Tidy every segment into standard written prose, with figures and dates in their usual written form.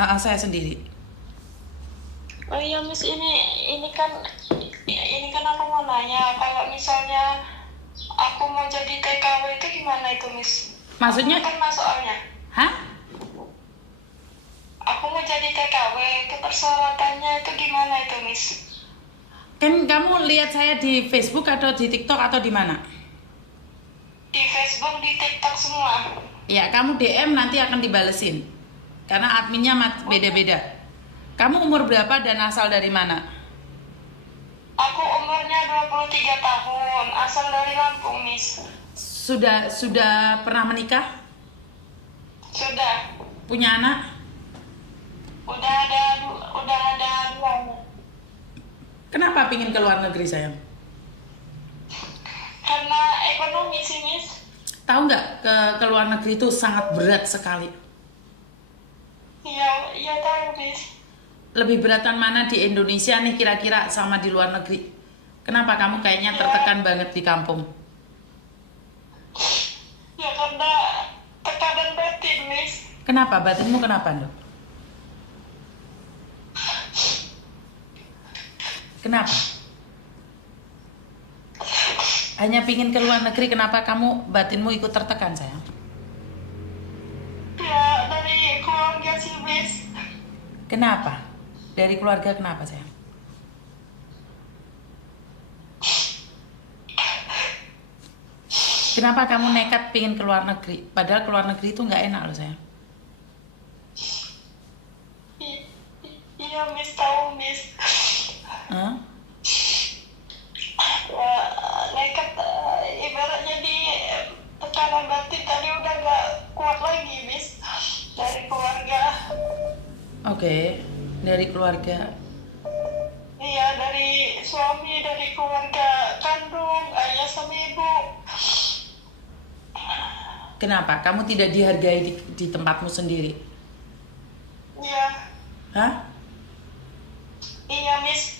Saya sendiri. Oh iya Miss, ini kan aku mau nanya, kalau misalnya aku mau jadi TKW itu gimana itu Miss? Maksudnya? Aku kan soalnya. Hah? Aku mau jadi TKW, itu persyaratannya itu gimana itu Miss? Kan kamu lihat saya di Facebook atau di TikTok atau di mana? Di Facebook, di TikTok semua. Ya, kamu DM nanti akan dibalesin. Karena adminnya beda-beda. Kamu umur berapa dan asal dari mana? Aku umurnya 23 tahun, asal dari Lampung Miss. Sudah pernah menikah? Sudah. Punya anak? Udah ada 2. Kenapa pingin ke luar negeri, sayang? Karena ekonomi sih Miss. Tahu nggak, ke luar negeri itu sangat berat sekali. Iya tahu Miss. Lebih beratan mana di Indonesia nih kira-kira sama di luar negeri? Kenapa kamu kayaknya tertekan banget di kampung? Ya karena tekanan batin Miss. Kenapa? Batinmu kenapa, Dok? Kenapa? Hanya pingin ke luar negeri, kenapa kamu batinmu ikut tertekan, sayang? Ya dari keluarga sih Miss. Kenapa? Dari keluarga kenapa, sayang? Kenapa kamu nekat pingin ke luar negeri? Padahal ke luar negeri itu nggak enak loh, sayang. Iya Miss, tahu Miss. Hah? Ya, nekat ibaratnya di tekanan batin tadi udah gak kuat lagi Miss. Dari keluarga. Oke, dari keluarga. Iya, dari suami, dari keluarga kandung, ayah sama ibu. Kenapa? Kamu tidak dihargai di tempatmu sendiri? Iya. Hah? Iya Miss.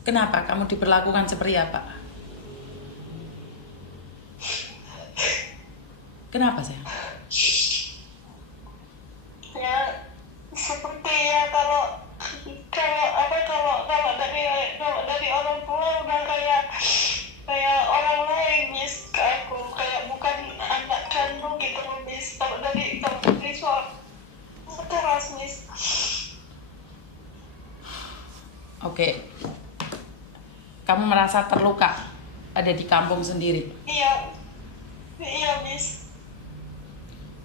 Kenapa? Kamu diperlakukan seperti apa? Kenapa, sayang? Ya seperti ya kalau dari orang tua udah kayak orang lain Miss ke aku, kayak bukan anak kandung gitu loh Miss. Kalau dari suami keras Miss. Oke. Kamu merasa terluka ada di kampung sendiri? Iya Miss.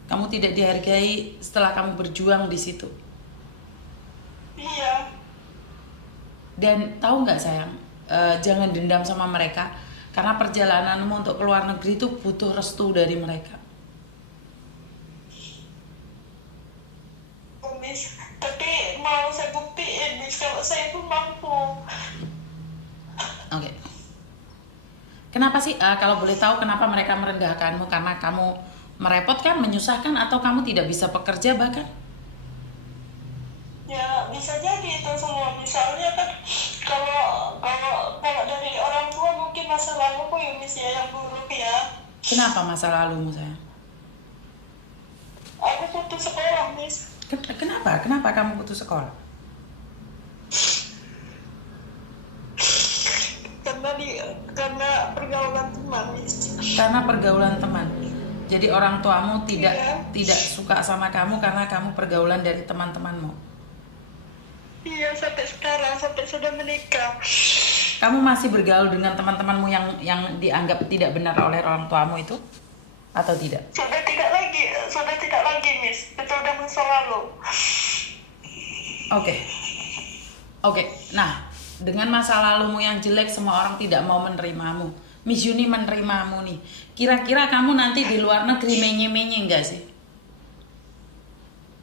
Kamu tidak dihargai setelah kamu berjuang di situ. Iya. Dan tahu nggak, sayang, jangan dendam sama mereka karena perjalananmu untuk keluar negeri itu butuh restu dari mereka. Oh, Miss, tapi mau saya buktiin Miss kalau saya itu mampu. Oke. Kenapa sih, kalau boleh tahu kenapa mereka merendahkanmu? Karena kamu merepotkan, menyusahkan, atau kamu tidak bisa bekerja bahkan? Ya bisa jadi itu semua. Misalnya kan kalau dari orang tua mungkin masa laluku ya Miss ya yang buruk ya. Kenapa masa lalumu, sayang? Aku putus sekolah Miss. Kenapa? Kenapa kamu putus sekolah? Karena pergaulan teman Miss. Karena pergaulan teman. Jadi orang tuamu tidak Iya. tidak suka sama kamu karena kamu pergaulan dari teman-temanmu. Iya, sampai sekarang, sampai sudah menikah. Kamu masih bergaul dengan teman-temanmu yang dianggap tidak benar oleh orang tuamu itu? Atau tidak? Sudah tidak lagi Miss. Itu udah masa lalu. Oke. Nah, dengan masa lalumu yang jelek, semua orang tidak mau menerimamu. Miss Yuni menerimamu nih. Kira-kira kamu nanti di luar negeri menye-menye enggak sih?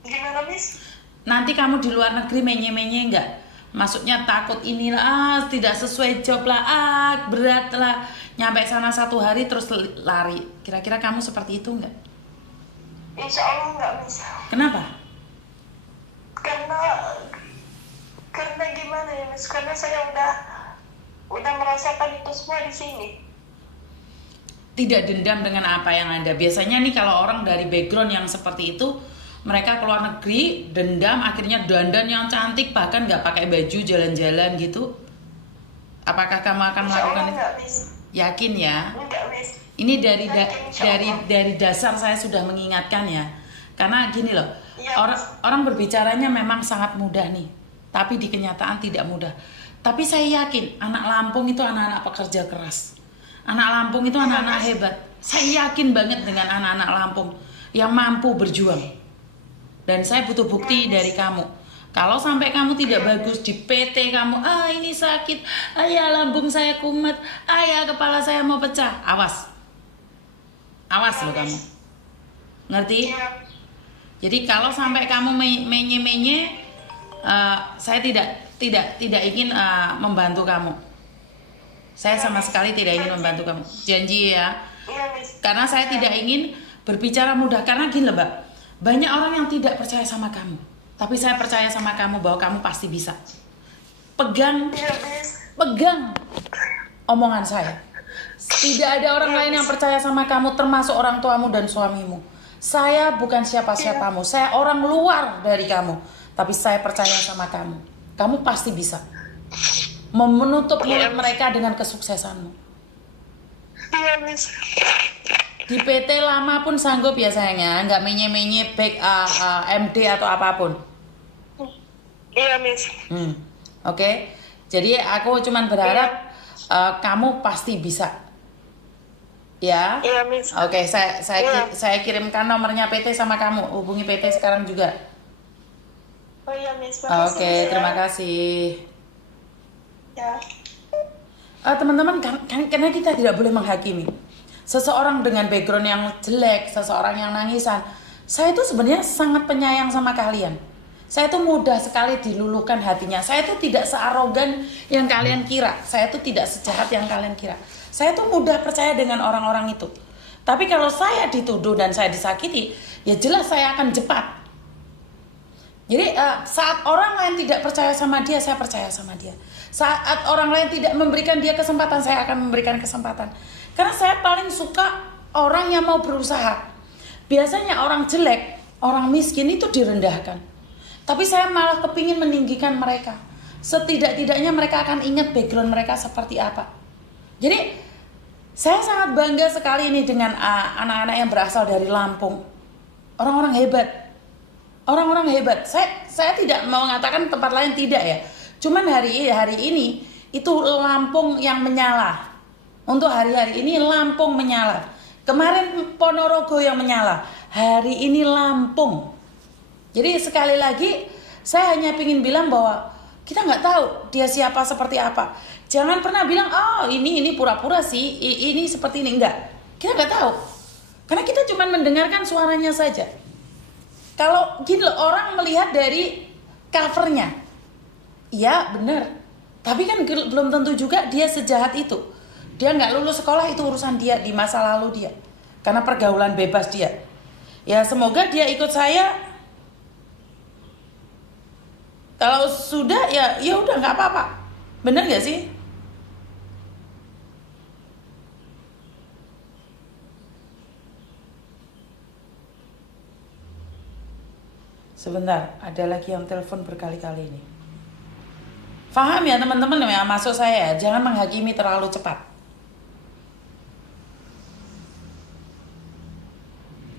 Gimana Miss? Nanti kamu di luar negeri menye-menye enggak? Maksudnya takut inilah, tidak sesuai job lah, berat lah. Nyampe sana 1 hari terus lari. Kira-kira kamu seperti itu enggak? Insya Allah enggak Miss. Kenapa? Karena gimana ya Miss? Karena saya udah merasakan itu semua di sini. Tidak dendam dengan apa yang ada. Biasanya nih kalau orang dari background yang seperti itu, mereka keluar negeri, dendam, akhirnya dandan yang cantik, bahkan nggak pakai baju jalan-jalan gitu. Apakah kamu akan Insya melakukan Allah itu? enggak, Miss. Yakin ya? Enggak, Miss. Ini dari Insya Allah. dari dasar saya sudah mengingatkan ya. Karena gini loh, Iya, orang berbicaranya memang sangat mudah nih, tapi di kenyataan tidak mudah. Tapi saya yakin anak Lampung itu anak-anak pekerja keras. Anak Lampung itu anak-anak hebat. Saya yakin banget dengan anak-anak Lampung yang mampu berjuang. Dan saya butuh bukti dari kamu. Kalau sampai kamu tidak bagus di PT kamu, ini sakit, ya lambung saya kumat, ya kepala saya mau pecah, awas. Awas loh kamu. Ngerti? Iya. Jadi kalau sampai kamu menye-menye, saya tidak ingin membantu kamu. Saya sama sekali tidak ingin membantu kamu. Janji ya. Iya, Miss. Karena saya tidak ingin berbicara mudah. Karena gini loh, Mbak. Banyak orang yang tidak percaya sama kamu. Tapi saya percaya sama kamu bahwa kamu pasti bisa. Pegang Iya, Miss. omongan saya. Tidak ada orang lain yang percaya sama kamu, termasuk orang tuamu dan suamimu. Saya bukan siapa-siapamu. Saya orang luar dari kamu. Tapi saya percaya sama kamu. Kamu pasti bisa menutup mulut mereka dengan kesuksesanmu. Iya, Miss. Di PT lama pun sanggup ya sayangnya, nggak menye-menye back MD atau apapun. Iya, Miss. Oke. Jadi aku cuman berharap kamu pasti bisa. Ya. Iya, Miss. Oke, Iya. saya kirimkan nomornya PT sama kamu. Hubungi PT sekarang juga. Oh iya, Miss. Makasih, Oke, Miss, ya. terima kasih. Ya. Teman-teman, karena kita tidak boleh menghakimi seseorang dengan background yang jelek, seseorang yang nangisan. Saya itu sebenarnya sangat penyayang sama kalian. Saya itu mudah sekali diluluhkan hatinya. Saya itu tidak searogan yang kalian kira. Saya itu tidak sejahat yang kalian kira. Saya itu mudah percaya dengan orang-orang itu. Tapi kalau saya dituduh dan saya disakiti, ya jelas saya akan cepat. Jadi saat orang lain tidak percaya sama dia, saya percaya sama dia. Saat orang lain tidak memberikan dia kesempatan, saya akan memberikan kesempatan. Karena saya paling suka orang yang mau berusaha. Biasanya orang jelek, orang miskin itu direndahkan. Tapi saya malah kepingin meninggikan mereka. Setidak-tidaknya mereka akan ingat background mereka seperti apa. Jadi saya sangat bangga sekali ini dengan anak-anak yang berasal dari Lampung. Orang-orang hebat. Orang-orang hebat. Saya tidak mau mengatakan tempat lain tidak ya. Cuman hari ini itu Lampung yang menyala. Untuk hari-hari ini Lampung menyala. Kemarin Ponorogo yang menyala. Hari ini Lampung. Jadi sekali lagi saya hanya ingin bilang bahwa kita nggak tahu dia siapa seperti apa. Jangan pernah bilang ini pura-pura sih, ini seperti ini, enggak. Kita nggak tahu. Karena kita cuma mendengarkan suaranya saja. Kalau gini loh, orang melihat dari covernya. Iya benar. Tapi kan belum tentu juga dia sejahat itu. Dia nggak lulus sekolah, itu urusan dia di masa lalu dia. Karena pergaulan bebas dia. Ya semoga dia ikut saya. Kalau sudah ya udah nggak apa-apa. Bener nggak sih? Sebentar, ada lagi yang telepon berkali-kali ini. Paham ya teman-teman ya, maksud saya jangan menghakimi terlalu cepat.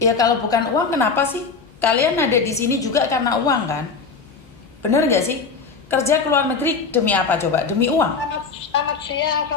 Ya kalau bukan uang kenapa sih? Kalian ada di sini juga karena uang kan? Bener gak sih? Kerja ke luar negeri demi apa coba? Demi uang. Selamat siang.